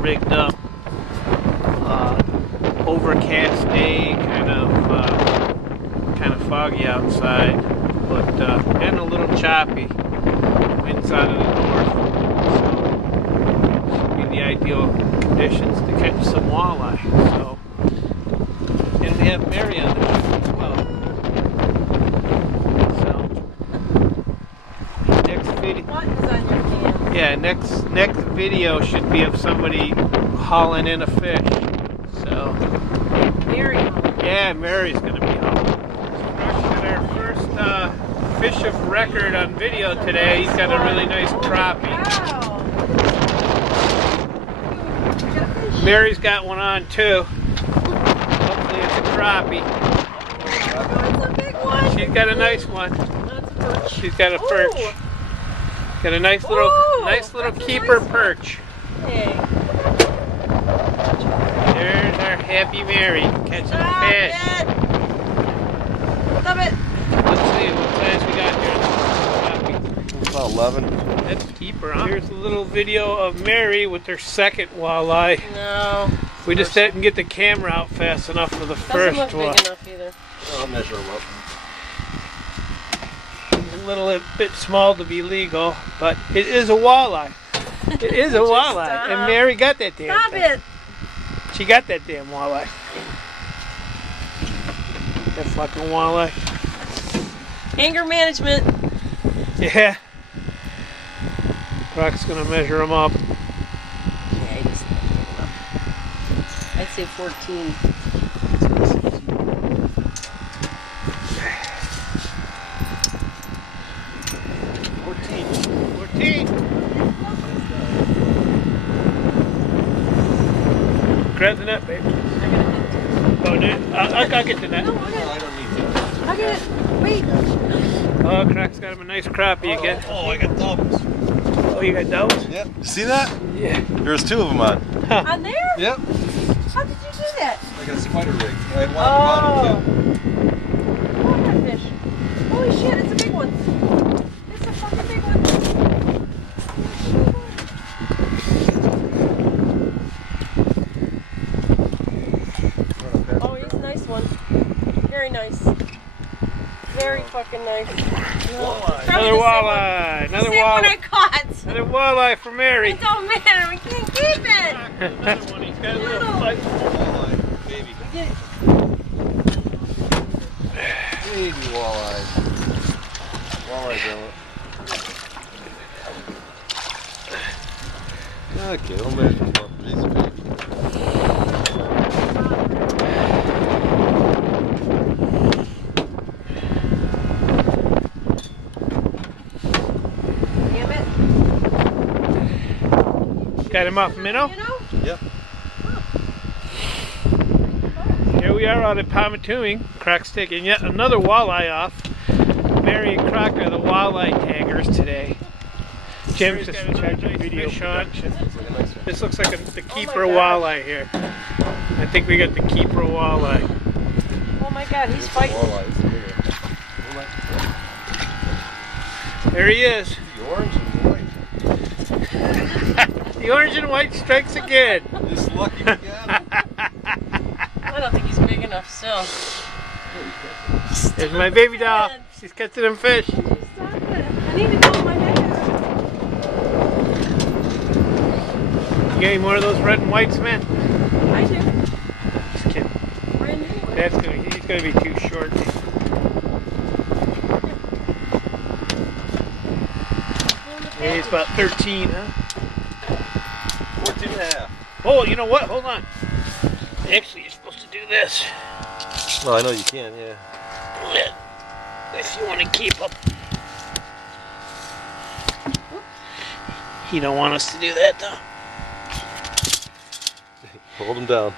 rigged up. Overcast day, kind of foggy outside, but and a little choppy. Winds out of the north, so should be the ideal conditions to catch some walleye. So, and we have Mary on the ship as well. So next video. What is on your hand? Yeah, next video should be of somebody hauling in a fish. So. Mary. Yeah, Mary's gonna be hauling. Crack's got our first fish of record on video today. He's got a really nice crappie. Wow. Mary's got one on too. Hopefully it's a crappie. Oh, it's a big one. She's got a nice one. That's a perch. She's got a perch. Ooh. Got a nice little keeper nice perch. Hey. There's our happy Mary catching Stop fish. it. Stop it. Let's see what size we got here. About 11. That's a keeper, huh? Here's a little video of Mary with her second walleye. No. We just didn't get the camera out fast enough for the Doesn't first look one. big enough either. I'll measure them up. It's a little bit small to be legal, but it is a walleye. It is a walleye. Stop. And Mary got that damn Stop thing. it. She got that damn walleye. That fucking walleye. Anger management. Yeah. Croc's gonna measure them up. Yeah, he just big enough. I'd say 14. 14. Grab the net, babe. Oh, net? I'll get the net. No, I don't need to. I get it. Wait. Oh, Croc's got him a nice crappie again. Oh, I got doubles. Oh, you got doubles? Yep. See that? Yeah. There's 2 of them on. On there? Yep. How did you do that? I got a spider rig. I had one Oh. at the bottom Oh, I got a fish. Holy shit, it's a big one. It's a fucking big one. Oh, he's a nice one. Very nice. Very fucking nice. Walleye. Another walleye. Another Same one I walleye. caught. Another walleye for Mary. It don't matter. We can't keep it. Another one. He's got a little fight. Walleye. Baby. Get it. Baby walleye. Walleye billet. Okay, we'll measure them up. He's a baby. Damn it. Got him off minnow. Yep. Here we are out at Pymatuning. Croc's taking yet another walleye off. Mary and Croc are the walleye taggers today. Jim's just in charge of video production. This looks like the keeper walleye here. I think we got the keeper walleye. Oh my god, he's fighting. Walleye. It's bigger. There he is. The orange and white. The orange and white strikes again. This lucky we got him. I don't think he's big enough still. There's my baby doll. She's catching them fish. Stop it. I need to go my head. You got any more of those red and whites, man? I do. Just kidding. Brand new one. He's gonna be too short. Yeah, he's about 13, huh? 14 and a half. Oh, you know what? Hold on. Actually, you're supposed to do this. Well, I know you can, yeah. If you want to keep up. He don't want us to do that, though. Hold him down.